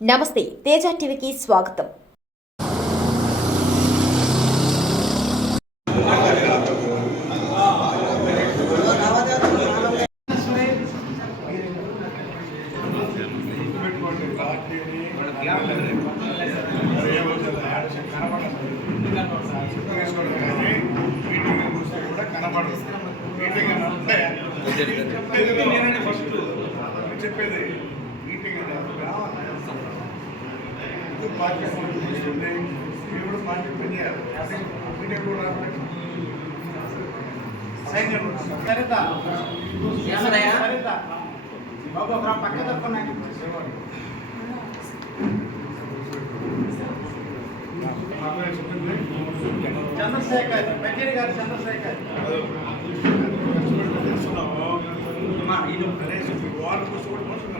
నమస్తే తేజ టీవీకి స్వాగతం చెప్పేది చెప్పేది మీటింగ్ ఇది పార్టీ తీసుకుంది మీరు కూడా పార్టీ పని చేయాలి మీటింగ్ కూడా రావాలి. సైన్ చేయండి. సరిత సరిత బాబు ఒక పక్క అప్పుడే చెప్పింది. చంద్రశేఖర్ బెక్కరి గారు చంద్రశేఖర్. కనీసం మీ వార్డు కోసం కూడా మనుషులు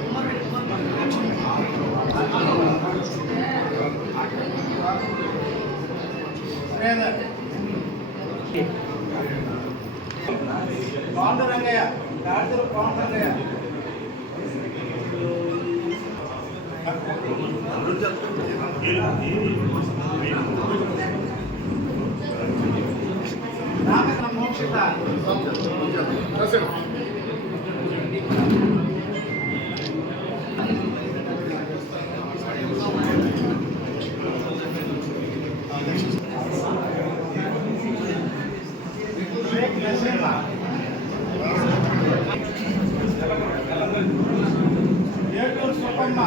పాండురంగయ్య డాక్టర్ పాండురంగయ్య రామకృష్ణ మోక్షిత ఏటూరు సుబ్బమ్మ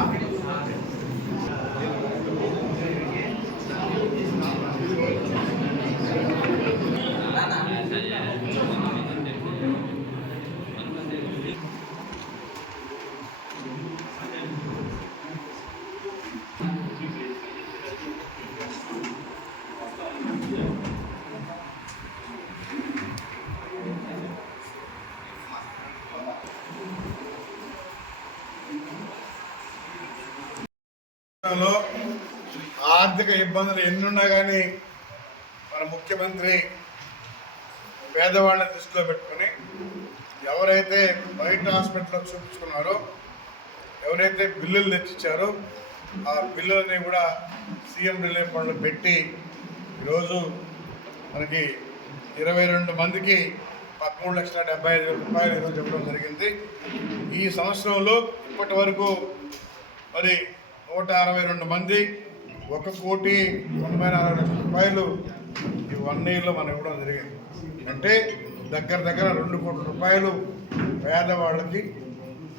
లో ఆర్థిక ఇబ్బందులు ఎన్నున్నా కానీ మన ముఖ్యమంత్రి పేదవాళ్ళని దృష్టిలో పెట్టుకొని ఎవరైతే బయట హాస్పిటల్లో చూపించుకున్నారో ఎవరైతే బిల్లులు తెచ్చిచ్చారో ఆ బిల్లులని కూడా సీఎం రిలీఫ్ ఫండ్లో పెట్టి ఈరోజు మనకి ఇరవై రెండు మందికి పదమూడు లక్షల డెబ్బై ఐదు వేల రూపాయలు ఈరోజు చెప్పడం జరిగింది. ఈ సంవత్సరంలో ఇప్పటి వరకు మరి నూట అరవై రెండు మంది ఒక కోటి తొంభై నాలుగు లక్షల రూపాయలు ఈ వన్ ఇయర్లో మనం ఇవ్వడం జరిగింది. అంటే దగ్గర దగ్గర రెండు కోట్ల రూపాయలు పేదవాళ్ళకి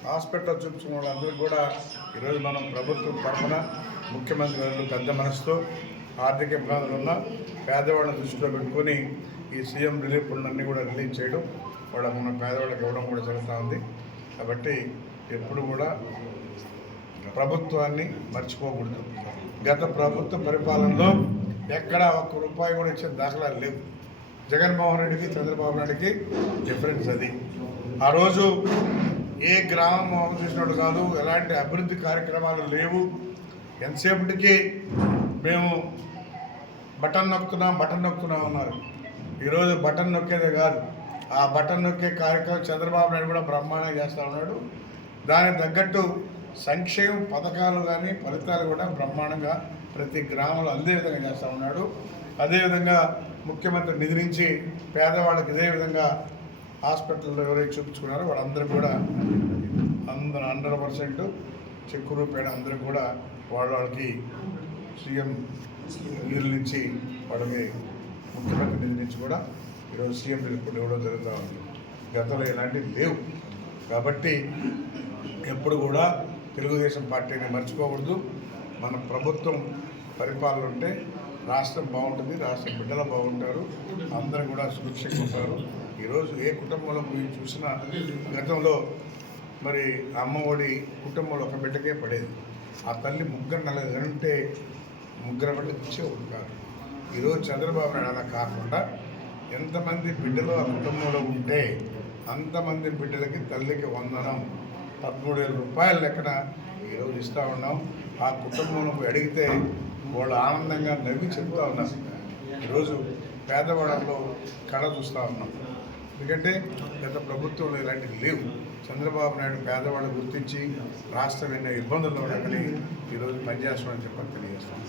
హాస్పిటల్ చూపించిన వాళ్ళందరికీ కూడా ఈరోజు మనం ప్రభుత్వం తరఫున ముఖ్యమంత్రి గారు పెద్ద మనసుతో ఆర్థిక ఇబ్బందులు ఉన్న పేదవాళ్ళని దృష్టిలో పెట్టుకొని ఈ సీఎం రిలీఫ్ ఫండ్ కూడా రిలీజ్ చేయడం కూడా మన పేదవాళ్ళకి ఇవ్వడం కూడా జరుగుతూ ఉంది. కాబట్టి ఎప్పుడు కూడా ప్రభుత్వాన్ని మర్చిపోకూడదు. గత ప్రభుత్వ పరిపాలనలో ఎక్కడా ఒక్క రూపాయి కూడా ఇచ్చిన దాఖలాలు లేవు. జగన్మోహన్ రెడ్డికి చంద్రబాబు నాయుడికి డిఫరెన్స్ అది. ఆ రోజు ఏ గ్రామం చూసినట్టు కాదు ఎలాంటి అభివృద్ధి కార్యక్రమాలు లేవు. ఎంతసేపటికి మేము బటన్ నొక్కుతున్నాం బటన్ నొక్కుతున్నాం అన్నారు. ఈరోజు బటన్ నొక్కేదే కాదు. ఆ బటన్ నొక్కే కార్యక్రమం చంద్రబాబు నాయుడు కూడా బ్రహ్మాండంగా చేస్తూ ఉన్నాడు. దానికి తగ్గట్టు సంక్షేమ పథకాలు కానీ ఫలితాలు కూడా బ్రహ్మాండంగా ప్రతి గ్రామంలో అందే విధంగా చేస్తూ ఉన్నాడు. అదేవిధంగా ముఖ్యమంత్రి నిధి నుంచి పేదవాళ్ళకి ఇదే విధంగా హాస్పిటల్లో ఎవరైతే చూపించుకున్నారో వాళ్ళందరూ కూడా అందరూ హండ్రెడ్ పర్సెంట్ చెక్కు రూపాయలు అందరూ కూడా వాళ్ళ వాళ్ళకి సీఎం నిధుల నుంచి వాళ్ళకి ముఖ్యమంత్రి నిధి నుంచి కూడా ఈరోజు సీఎం ఇప్పుడు ఇవ్వడం జరుగుతూ ఉంది. గతంలో ఇలాంటివి లేవు. కాబట్టి ఎప్పుడు కూడా తెలుగుదేశం పార్టీని మర్చిపోకూడదు. మన ప్రభుత్వం పరిపాలన ఉంటే రాష్ట్రం బాగుంటుంది రాష్ట్ర బిడ్డలు బాగుంటారు అందరూ కూడా సురక్షితంగా ఉంటారు. ఈరోజు ఏ కుటుంబంలో పోయి చూసినా గతంలో మరి అమ్మఒడి కుటుంబంలో ఒక బిడ్డకే పడేది. ఆ తల్లి ముగ్గురు నలుగురు ఉంటే ముగ్గురు బిడ్డలు ఇచ్చేవాడు కాదు. ఈరోజు చంద్రబాబు నాయుడు అలా కాకుండా ఎంతమంది బిడ్డలు ఆ కుటుంబంలో ఉంటే అంతమంది బిడ్డలకి తల్లికి వందనం పదమూడు వేల రూపాయల లెక్కన ఈరోజు ఇస్తూ ఉన్నాం. ఆ కుటుంబం అడిగితే వాళ్ళు ఆనందంగా నవ్వి చెప్తా ఉన్నారు. ఈరోజు పేదవాళ్ళలో కళ చూస్తూ ఉన్నాం. ఎందుకంటే గత ప్రభుత్వంలో ఇలాంటివి లేవు. చంద్రబాబు నాయుడు పేదవాళ్ళు గుర్తించి రాష్ట్రం ఎన్నో ఇబ్బందుల్లో ఉండకని ఈరోజు పనిచేస్తామని చెప్పని తెలియజేస్తాం.